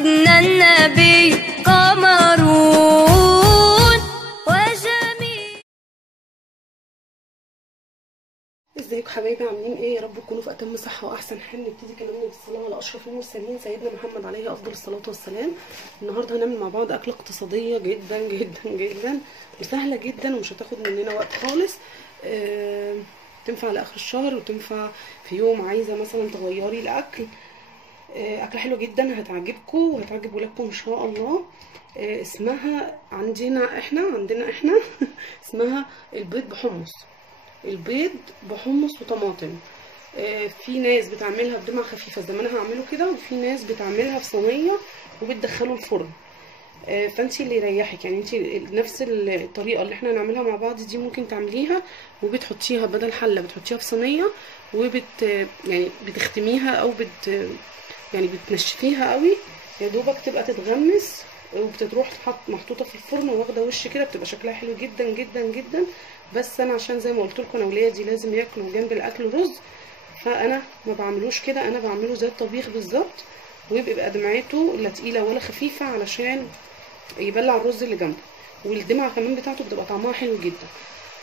سيدنا النبي قمرون وجميل. ازيكم حبايبي، عاملين ايه؟ يا رب تكونوا في اتم صحه واحسن حال. نبتدي كلامنا بالصلاه على اشرف المرسلين سيدنا محمد عليه افضل الصلاه والسلام. النهارده هنعمل مع بعض اكله اقتصاديه جدا جدا جدا وسهله جدا ومش هتاخد مننا وقت خالص. تنفع لاخر الشهر وتنفع في يوم عايزه مثلا تغيري الاكل. اكله حلوه جدا هتعجبكم وهتعجب ولادكم ان شاء الله. اسمها عندنا احنا اسمها البيض بحمص. البيض بحمص وطماطم. في ناس بتعملها بدمعة خفيفة زي ما انا هعمله كده، وفي ناس بتعملها في صينية وبتدخله الفرن. فانتي اللي يريحك، يعني انتي نفس الطريقة اللي احنا هنعملها مع بعض دي ممكن تعمليها وبتحطيها بدل حلة بتحطيها في صينية يعني بتختميها او يعني بتنشفيها قوي يا دوبك تبقى تتغمس، وبتروح محطوطه في الفرن واخده وش كده، بتبقى شكلها حلو جدا جدا جدا. بس انا عشان زي ما قلت لكم انا ولادي لازم ياكلوا جنب الاكل رز، فانا ما بعملوش كده، انا بعمله زي الطبيخ بالظبط، ويبقى دمعته لا تقيله ولا خفيفه علشان يبلع الرز اللي جنبه، والدمعه كمان بتاعته بتبقى طعمها حلو جدا.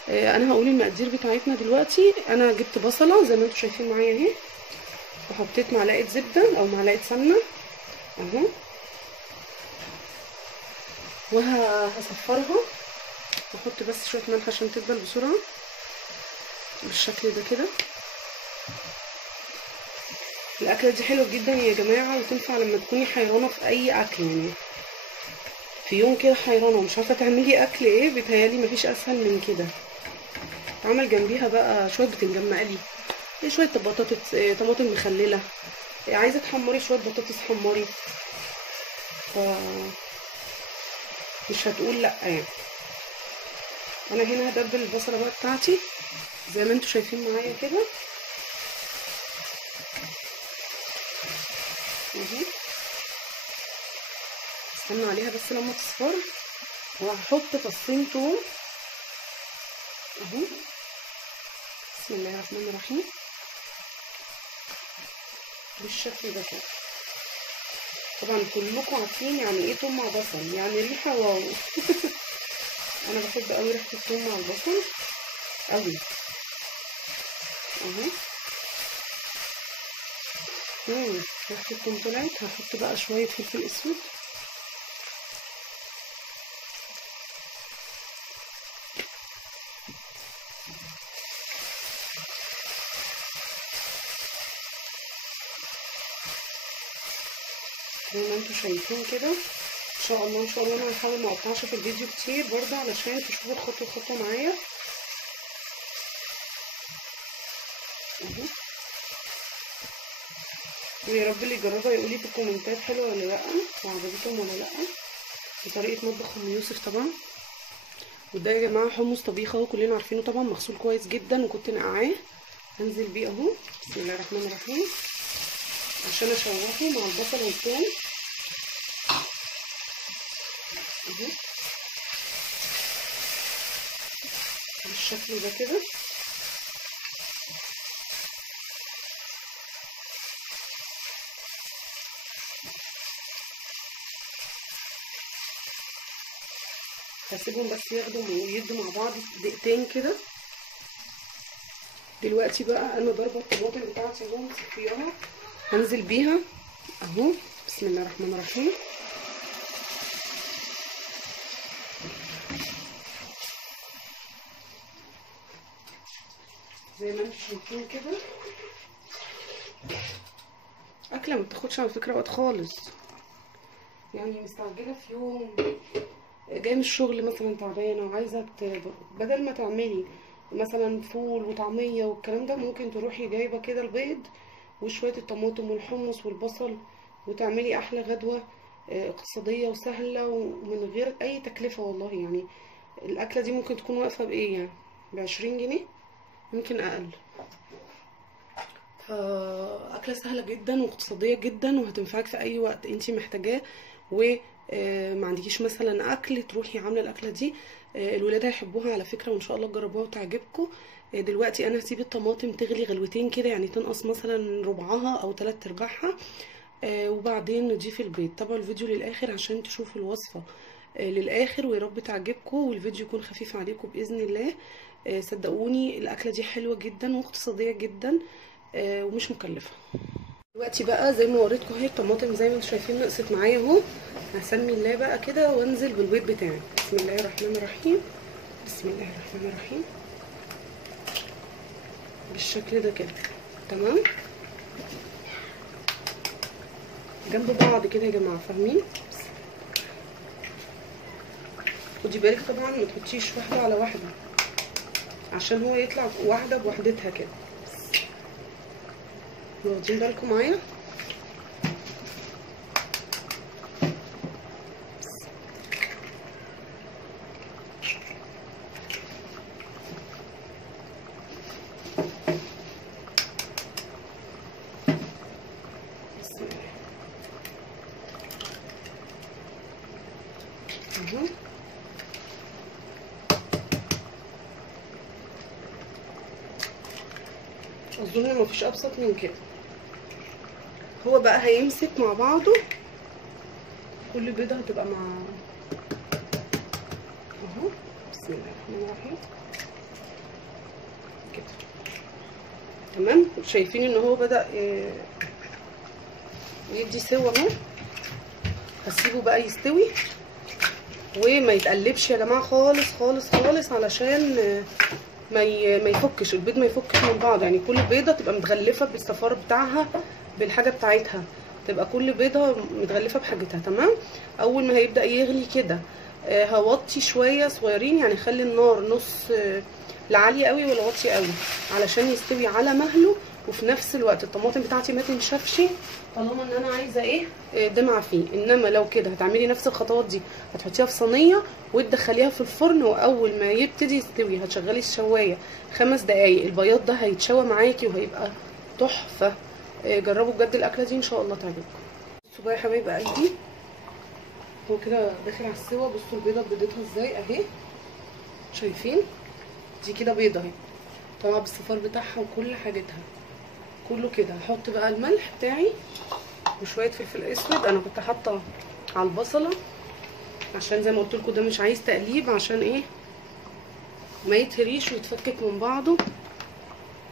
انا هقول المقادير بتاعتنا دلوقتي. انا جبت بصله زي ما انتم شايفين معايا اهي، وحطيت معلقه زبده او معلقه سمنه اهو، وهصفرها واحط بس شويه ملح عشان تدبل بسرعه بالشكل ده كده. الاكله دي حلوه جدا يا جماعه، وتنفع لما تكوني حيرانه في اي اكل، يعني في يوم كده حيرانه ومش عارفه تعملي اكل ايه، بيتهيالي مفيش اسهل من كده. عمل جنبيها بقى شويه بتنجان مقلي، شويه طماطم مخلله، عايزه تحمري شويه بطاطس حمري، مش هتقول لا يعني. انا هنا هدبل البصله بقى بتاعتي زي ما انتم شايفين معايا كده اهي، استنى عليها بس لما تصفر، وهحط فصين توم اهو. بسم الله الرحمن الرحيم بالشكل ده كده. طبعا كلكم عارفين يعني ايه توم مع بصل، يعني ريحه واو. انا بحب قوي ريحه الثوم مع البصل قوي اهو. ريحه الثوم طلعت، هحط بقى شويه فلفل اسود زي ما انتم شايفين كده. ان شاء الله ان شاء الله انا هحاول ما اقطعش في الفيديو كتير برضه علشان تشوفوا خطوه خطوه معايا اهو. ويا رب اللي يجربها يقول لي في الكومنتات حلوه ولا لا، وعجبتهم ولا لا. بطريقه مطبخ ام يوسف طبعا. وده يا جماعه حمص طبيخ اهو، كلنا عارفينه طبعا، مغسول كويس جدا وكنت نقعاه. هنزل بيه اهو بسم الله الرحمن الرحيم عشان اشوحه مع البصل والثوم اهو بالشكل ده كده. هسيبهم بس ياخدوا ويدوا مع بعض دقيقتين كده. دلوقتي بقى انا ضاربه الطماطم بتاعتي اهو مصفياها، هنزل بيها اهو بسم الله الرحمن الرحيم. زي ما انتم شايفين كده. اكله ما بتاخدش على فكره وقت خالص، يعني مستعجله في يوم جاي من الشغل مثلا تعبانه وعايزه بدل ما تعملي مثلا فول وطعميه والكلام ده، ممكن تروحي جايبه كده البيض وشويه الطماطم والحمص والبصل وتعملي احلى غدوه اقتصاديه وسهله ومن غير اي تكلفه والله. يعني الاكله دي ممكن تكون واقفه بايه، يعني ب20 جنيه ممكن اقل. اكله سهله جدا واقتصاديه جدا وهتنفعك في اي وقت انتي محتاجاه، وما عندكيش مثلا اكل تروحي عامله الاكله دي. الولاد هيحبوها على فكره وان شاء الله تجربوها وتعجبكم. دلوقتي انا هسيب الطماطم تغلي غلوتين كده، يعني تنقص مثلا ربعها او 3/4، وبعدين نضيف البيض. تابعوا الفيديو للاخر عشان تشوفوا الوصفه للاخر، ويا رب تعجبكم والفيديو يكون خفيف عليكم باذن الله. صدقوني الاكله دي حلوه جدا واقتصاديه جدا ومش مكلفه. دلوقتي بقى زي ما وريتكم اهي الطماطم زي ما انتم شايفين نقصت معايا اهو. هسمي الله بقى كده وانزل بالبيض بتاعي. بسم الله الرحمن الرحيم، بسم الله الرحمن الرحيم، بالشكل ده كده. تمام، جنب بعض كده يا جماعه، فاهمين؟ خدي بالك طبعا ما تحطيش واحده على واحده عشان هو يطلع واحده بوحدتها كده. واخدين بالكم معايا؟ اظن مفيش ابسط من كده. هو بقى هيمسك مع بعضه، كل بيضه هتبقى مع اهو. بسم الله الرحمن الرحيم كده. تمام، شايفين ان هو بدأ يدي سوا اهو. هسيبه بقى يستوي وما يتقلبش يا جماعه خالص خالص خالص، علشان ما يفكش البيض، ما يفكش من بعض. يعني كل بيضه تبقى متغلفه بالصفار بتاعها، بالحاجه بتاعتها، تبقى كل بيضه متغلفه بحاجتها. تمام. اول ما هيبدا يغلي كده هوطي شويه صغيرين، يعني خلي النار نص لا عاليه قوي ولا واطيه قوي، علشان يستوي على مهله، وفي نفس الوقت الطماطم بتاعتي ما تنشفش، طالما ان انا عايزه ايه دمعه فيه. انما لو كده هتعملي نفس الخطوات دي، هتحطيها في صينيه وتدخليها في الفرن، واول ما يبتدي يستوي هتشغلي الشوايه 5 دقايق، البياض ده هيتشوى معاكي وهيبقى تحفه. جربوا بجد الاكله دي ان شاء الله تعجبكم. بصوا بقى يا حبايب قلبي، هو كده داخل على السوا. بصوا البيضه بيضتها ازاي اهي، شايفين؟ دي كده بيضه اهي طالعه بالصفار بتاعها وكل حاجتها كله كده. هحط بقى الملح بتاعي وشويه فلفل اسود. انا كنت حاطه على البصله عشان زي ما قلت لكم ده مش عايز تقليب، عشان ايه ما يتهريش ويتفكك من بعضه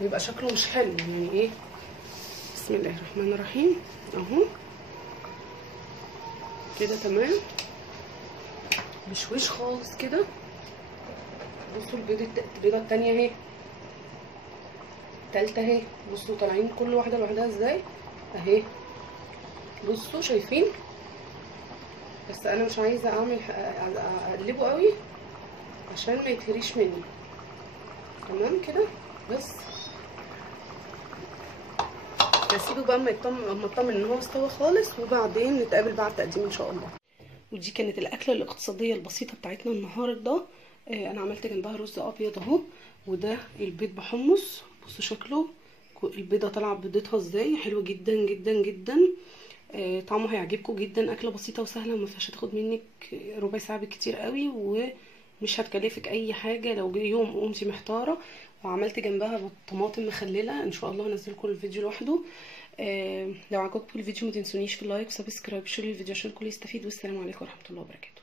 ويبقى شكله مش حلو يعني ايه. بسم الله الرحمن الرحيم اهو كده. تمام، مشويش خالص كده. بصوا البيضه التانيه اهي، التالتة اهي. بصوا طالعين كل واحده لوحدها ازاي اهي. بصوا شايفين؟ بس انا مش عايزه اقلبه قوي عشان ما يتهريش مني. تمام كده. بس هسيبه بقى اما اطمن ان هو استوى خالص، وبعدين نتقابل بعد التقديم ان شاء الله. ودي كانت الاكله الاقتصاديه البسيطه بتاعتنا النهارده. انا عملت جنبها رز ابيض اهو، وده البيض بحمص. بصوا شكله، البيضه طالعه بيضتها ازاي، حلوه جدا جدا جدا. طعمه هيعجبكم جدا. اكله بسيطه وسهله وما فيهاش هتاخد منك ربع ساعه بالكتير قوي، ومش هتكلفك اي حاجه لو جه يوم قمتي محتاره. وعملت جنبها طماطم مخلله، ان شاء الله هنزل لكم الفيديو لوحده. لو عجبكم الفيديو ما تنسونيش في اللايك وسبسكرايب، شيروا الفيديو عشان الكل يستفيد. والسلام عليكم ورحمه الله وبركاته.